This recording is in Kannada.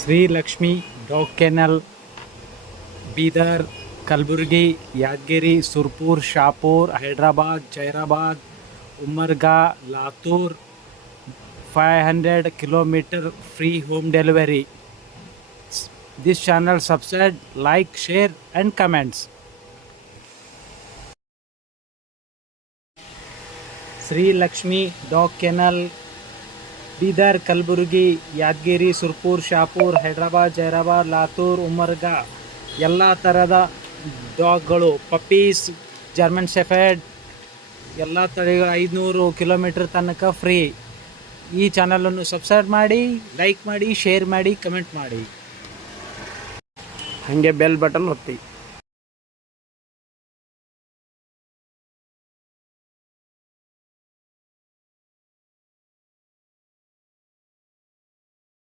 Shri Lakshmi dog kennel, Bidar, Kalaburagi, Yadgir, Surpur, Shahapur, Hyderabad, Zaheerabad, Umarga, Latur. 500 kilometer free home delivery. This channel subscribe, like, share and comments. Shri Lakshmi dog kennel, Bidar, Kalaburagi, Yadgir, Surpur, Shahapur, Hyderabad, Zaheerabad, Latur, Umarga ಎಲ್ಲ ಥರದ ಡಾಗ್ಗಳು, ಪಪ್ಪೀಸ್, ಜರ್ಮನ್ ಶೆಫರ್ಡ್ ಎಲ್ಲ ತಳಿಗಳು 500 ಕಿಲೋಮೀಟರ್ ತನಕ ಫ್ರೀ. ಈ ಚಾನಲನ್ನು ಸಬ್ಸ್ಕ್ರೈಬ್ ಮಾಡಿ, ಲೈಕ್ ಮಾಡಿ, ಶೇರ್ ಮಾಡಿ, ಕಮೆಂಟ್ ಮಾಡಿ, ಹಾಗೆ ಬೆಲ್ ಬಟನ್ ಒತ್ತಿ.